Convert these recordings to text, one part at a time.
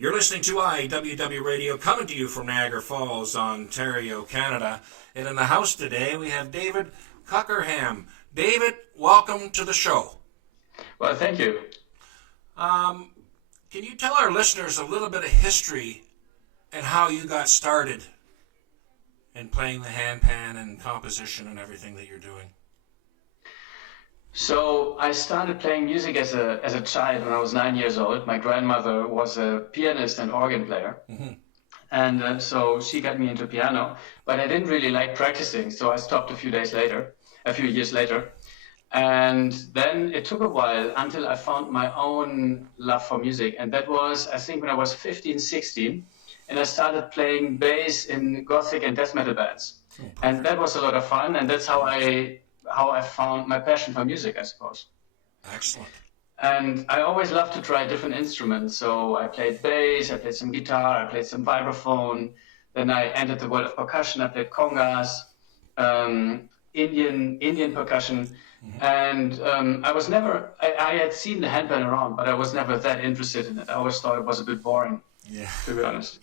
You're listening to IWW Radio, coming to you from Niagara Falls, Ontario, Canada. And in the house today, we have David Kuckhermann. David, welcome to the show. Well, thank you. Can you tell our listeners a little bit of history and how you got started in playing the handpan and composition and everything that you're doing? So I started playing music as a child when I was 9 years old. My grandmother was a pianist and organ player. Mm-hmm. And so she got me into piano, but I didn't really like practicing. So I stopped a few years later. And then it took a while until I found my own love for music. And that was, I think, when I was 15, 16. And I started playing bass in gothic and death metal bands. And that was a lot of fun. And that's how I found my passion for music, I suppose. Excellent. And I always loved to try different instruments. So I played bass, I played some guitar, I played some vibraphone. Then I entered the world of percussion. I played congas, Indian percussion. Mm-hmm. And I had seen the handpan around, but I was never that interested in it. I always thought it was a bit boring, to be honest.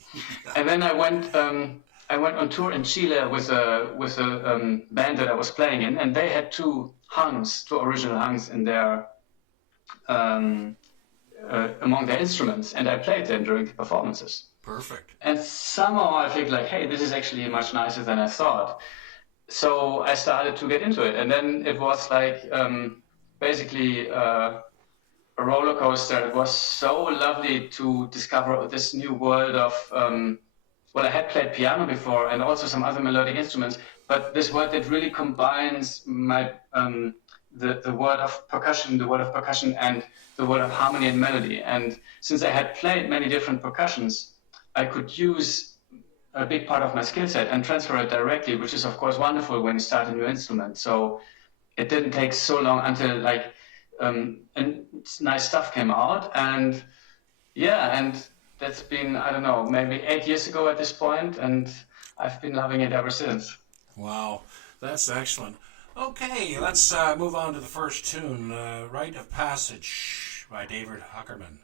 And then I went on tour in Chile with a band that I was playing in, and they had two original hangs in their among their instruments, and I played them during the performances. Perfect. And somehow I think like, hey, this is actually much nicer than I thought. So I started to get into it, and then it was like basically a roller coaster. It was so lovely to discover this new world of I had played piano before and also some other melodic instruments, but this world that really combines my the world of percussion and the world of harmony and melody. And since I had played many different percussions, I could use a big part of my skill set and transfer it directly, which is of course wonderful when you start a new instrument. So it didn't take so long until and nice stuff came out. And that's been, I don't know, maybe 8 years ago at this point, and I've been loving it ever since. Wow, that's excellent. Okay, let's move on to the first tune, Rite of Passage by David Kuckhermann.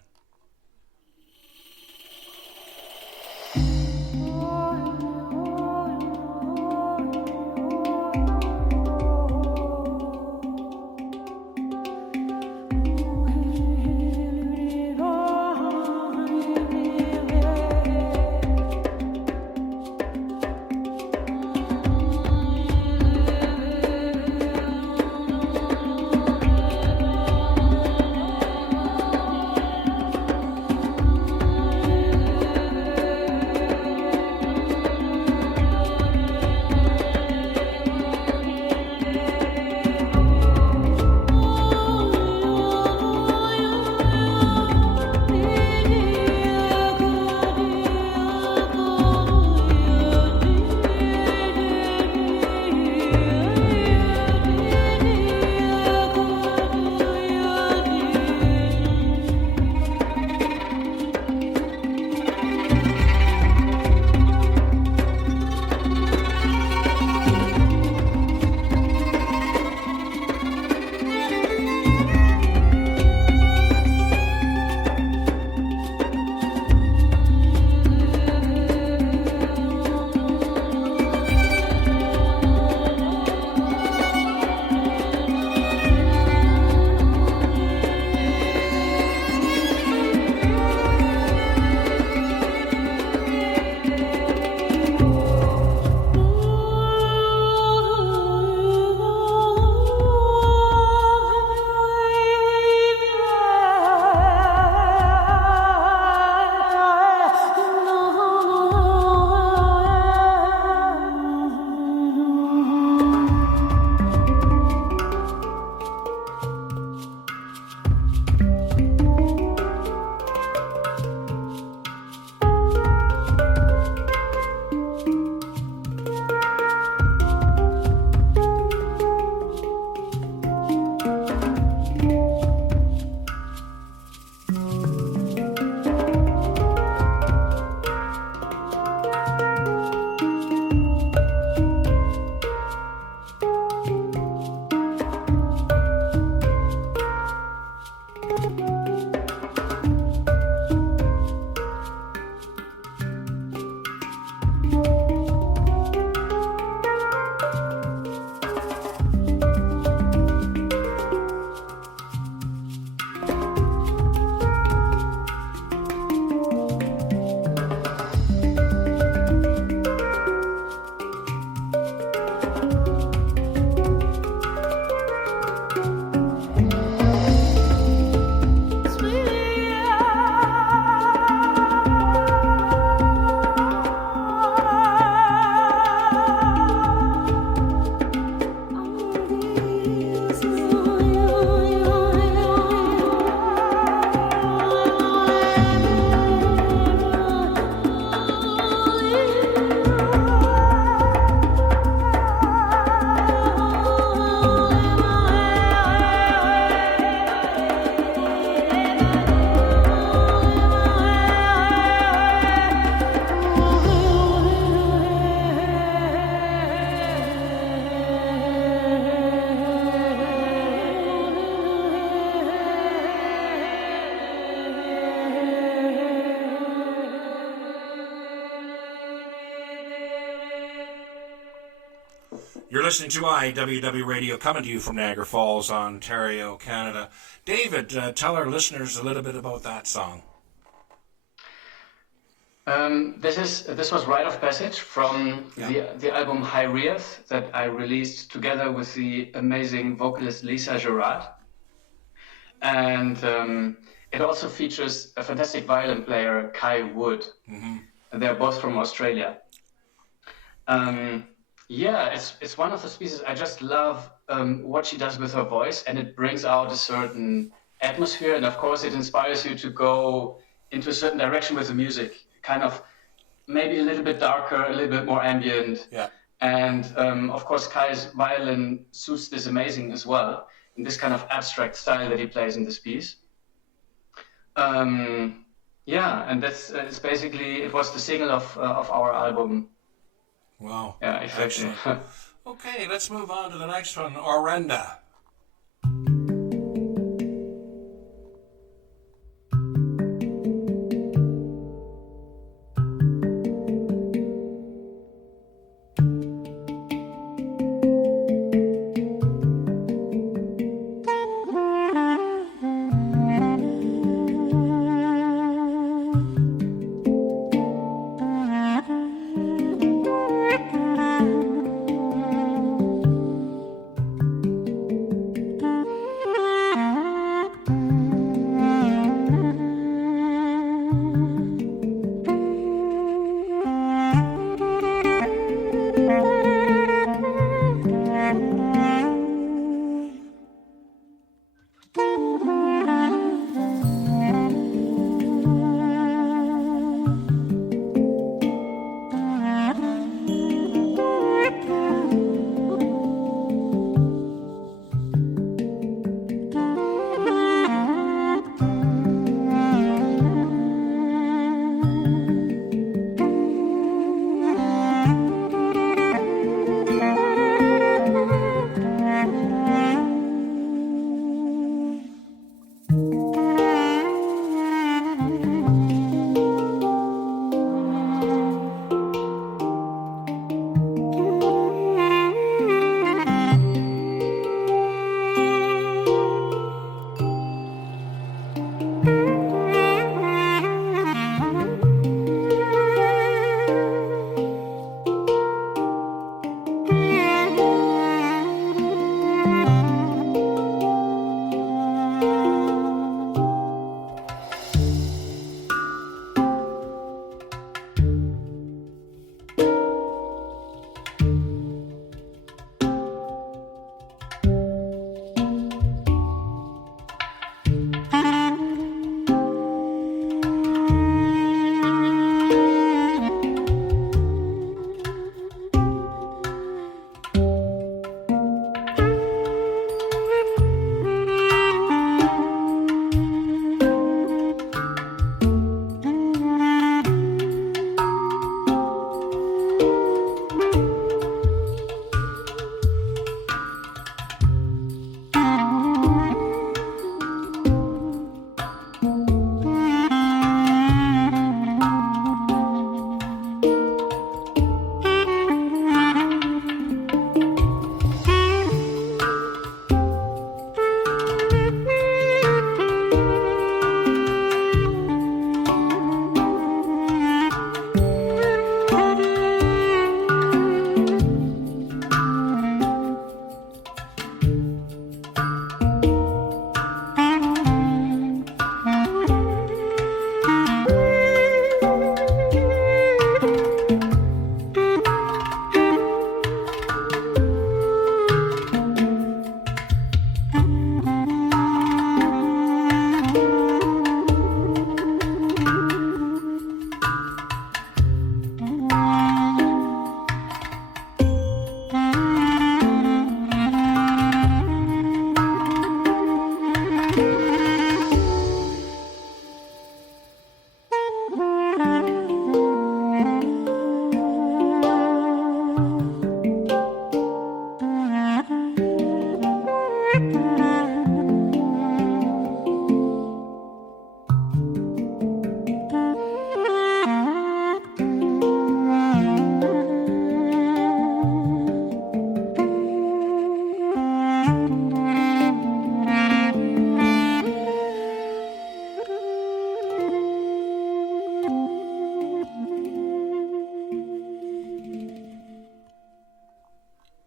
You're listening to IWW Radio, coming to you from Niagara Falls, Ontario, Canada. David, tell our listeners a little bit about that song. This was Rite of Passage from the album High Rias that I released together with the amazing vocalist Lisa Gerard. And it also features a fantastic violin player, Kai Wood. Mm-hmm. They're both from Australia. It's one of those pieces. I just love what she does with her voice, and it brings out a certain atmosphere, and of course it inspires you to go into a certain direction with the music, kind of maybe a little bit darker, a little bit more ambient. Yeah. And of course Kai's violin suits this amazing as well, in this kind of abstract style that he plays in this piece. And that's it's basically, it was the single of our album. Wow. Yeah, exactly. Excellent. Okay, let's move on to the next one, Orenda.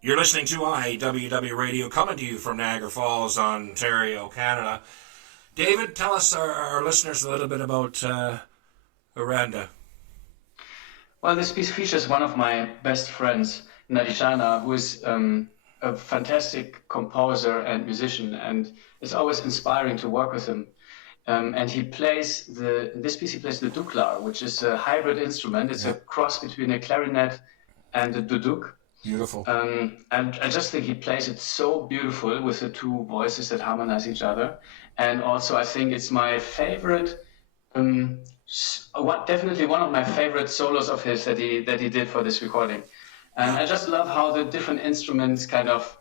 You're listening to IWW Radio, coming to you from Niagara Falls, Ontario, Canada. David, tell us, our listeners, a little bit about Aranda. Well, this piece features one of my best friends, Nadishana, who is a fantastic composer and musician, and it's always inspiring to work with him. And he plays in this piece he plays the duklar, which is a hybrid instrument. It's a cross between a clarinet and a duduk. Beautiful. And I just think he plays it so beautiful with the two voices that harmonize each other. And also I think it's my favorite, definitely one of my favorite solos of his that he did for this recording. And I just love how the different instruments kind of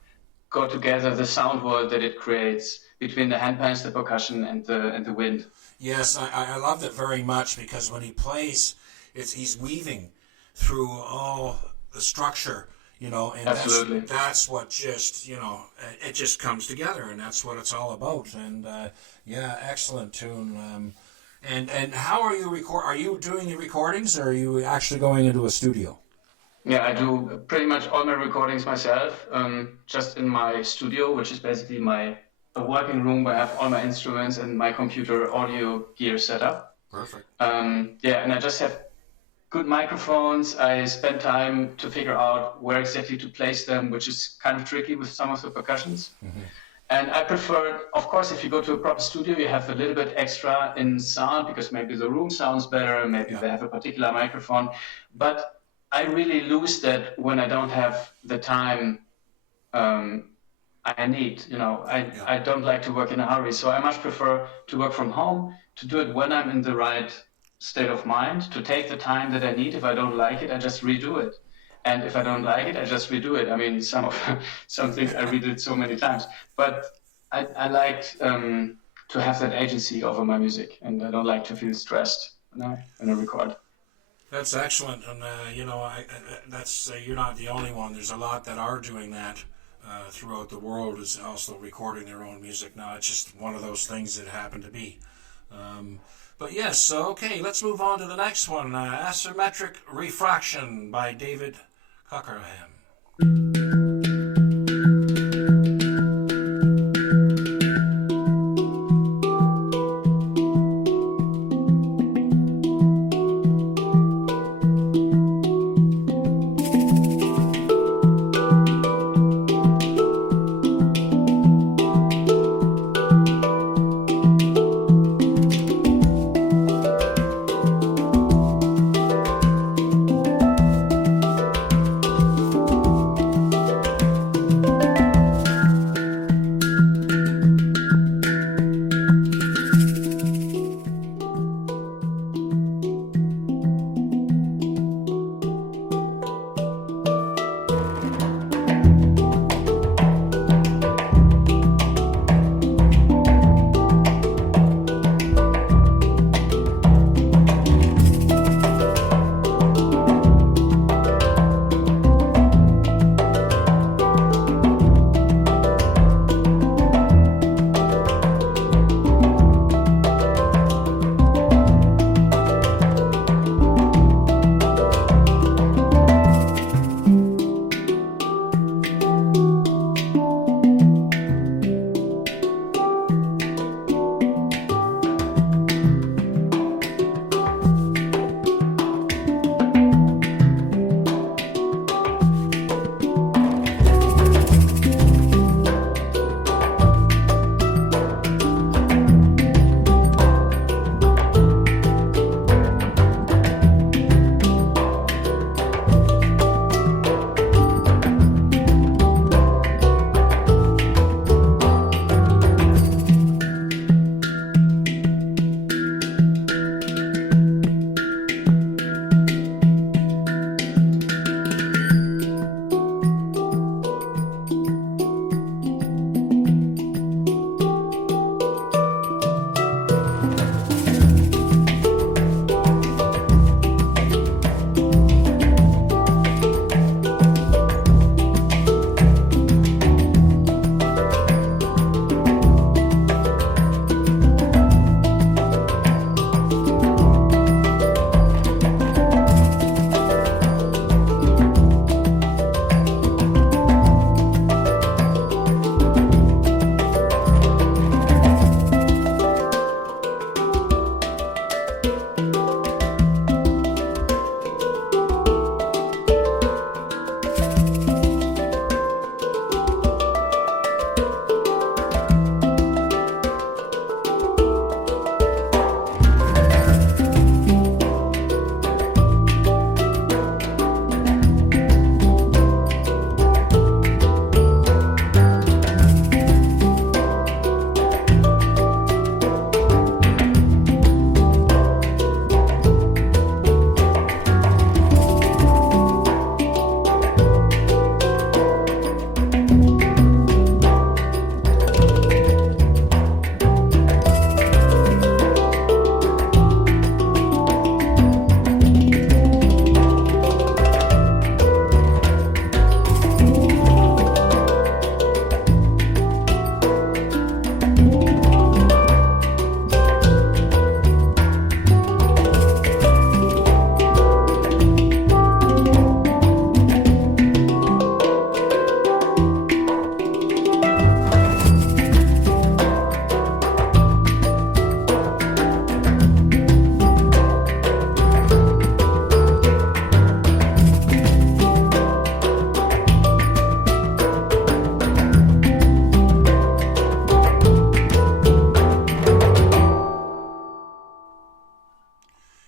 go together, the sound world that it creates between the handpans, the percussion, and the wind. Yes, I loved it very much because when he plays, he's weaving through all the structure, and Absolutely. that's what just, it just comes together, and that's what it's all about. And excellent tune. And how are you Are you doing the recordings, or are you actually going into a studio? Yeah, I do pretty much all my recordings myself, just in my studio, which is basically a working room where I have all my instruments and my computer audio gear set up. Perfect. And I just have good microphones. I spend time to figure out where exactly to place them, which is kind of tricky with some of the percussions. Mm-hmm. And I prefer, of course, if you go to a proper studio, you have a little bit extra in sound because maybe the room sounds better, maybe they have a particular microphone. But I really lose that when I don't have the time I need. I don't like to work in a hurry, so I much prefer to work from home, to do it when I'm in the right state of mind, to take the time that I need. If I don't like it, I just redo it. And if I don't like it, I just redo it. I mean, some things I read it so many times. But I like to have that agency over my music, and I don't like to feel stressed when I record. That's excellent, and that's you're not the only one. There's a lot that are doing that throughout the world, is also recording their own music now. It's just one of those things that happen to be. But yes, so okay, let's move on to the next one. Asymmetric Refraction by David Kuckhermann.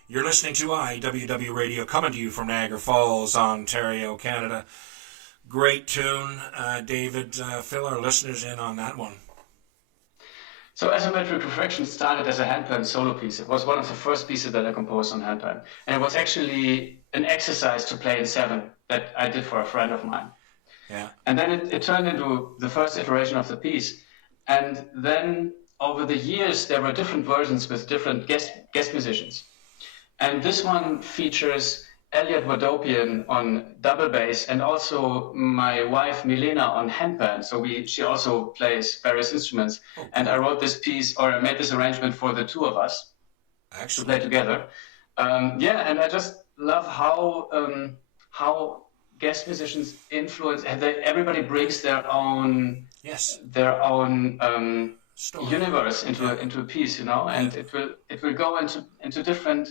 You're listening to IWW Radio, coming to you from Niagara Falls, Ontario, Canada. Great tune, David. Fill our listeners in on that one. So Asymmetric Refraction started as a handpan solo piece. It was one of the first pieces that I composed on handpan. And it was actually an exercise to play in 7 that I did for a friend of mine. Yeah. And then it turned into the first iteration of the piece. And then over the years, there were different versions with different guest musicians. And this one features Elliot Wadopian on double bass and also my wife Milena on handpan. So she also plays various instruments. Okay. And I wrote this piece, or I made this arrangement for the two of us. Excellent. To play together. And I just love how guest musicians influence. Everybody brings their own universe into a piece, and it will go into different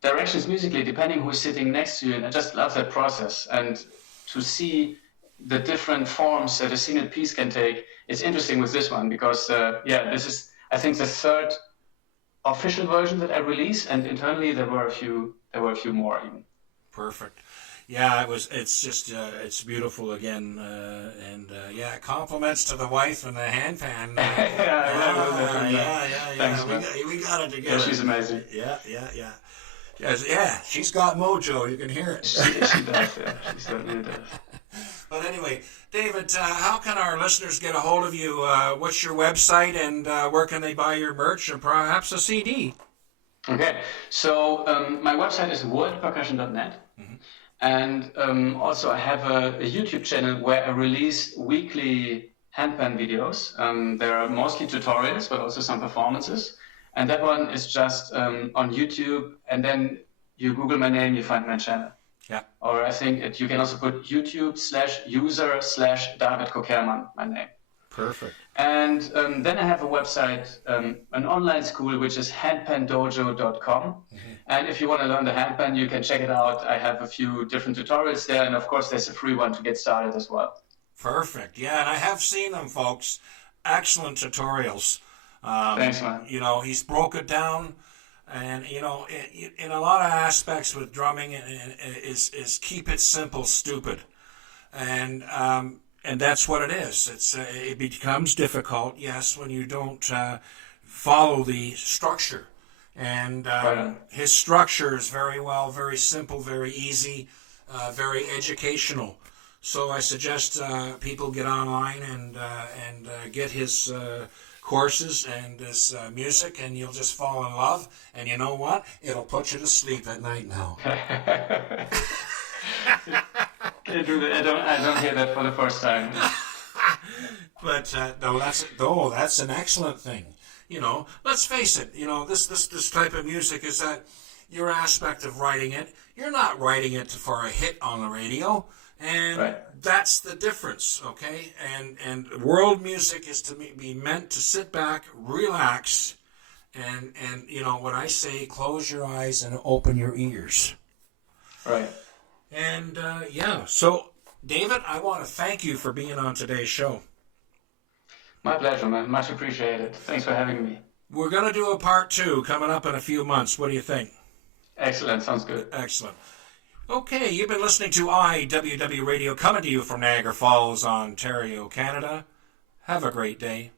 directions musically depending who's sitting next to you. And I just love that process, and to see the different forms that a single piece can take. It's interesting with this one because this is, I think, the third official version that I release, and internally there were a few more even. Perfect. Yeah, it's just it's beautiful again, compliments to the wife and the handpan. Thanks, we got it together. Yeah, she's amazing. Yeah, she's got mojo. You can hear it. She does. Yeah, she certainly does. But anyway, David, how can our listeners get a hold of you? What's your website, and where can they buy your merch and perhaps a CD? Okay, so my website is worldpercussion.net. Mm-hmm. And also I have a YouTube channel where I release weekly handpan videos. There are mostly tutorials, but also some performances. And that one is just on YouTube, and then you Google my name, you find my channel. Yeah. Or I think you can also put YouTube/user/David Kuckhermann, my name. Perfect. And then I have a website, an online school, which is handpandojo.com. Mm-hmm. And if you want to learn the handpan, you can check it out. I have a few different tutorials there, and of course there's a free one to get started as well. Perfect. Yeah, and I have seen them, folks. Excellent tutorials. Thanks, man. He's broke it down, and in a lot of aspects with drumming is keep it simple, stupid, and that's what it is. It becomes difficult, yes, when you don't follow the structure, and his structure is very simple, very easy, very educational. So I suggest people get online and get his courses and his music, and you'll just fall in love. And you know what? It'll put you to sleep at night now. I don't hear that for the first time. But that's an excellent thing. Let's face it. This type of music is that your aspect of writing it. You're not writing it for a hit on the radio. And that's the difference, okay? And world music is to be meant to sit back, relax, and what I say, close your eyes and open your ears. Right. And so David, I want to thank you for being on today's show. My pleasure, man. Much appreciated. Thanks for having me. We're going to do a part 2 coming up in a few months. What do you think? Excellent. Sounds good. Excellent. Okay, you've been listening to IWW Radio, coming to you from Niagara Falls, Ontario, Canada. Have a great day.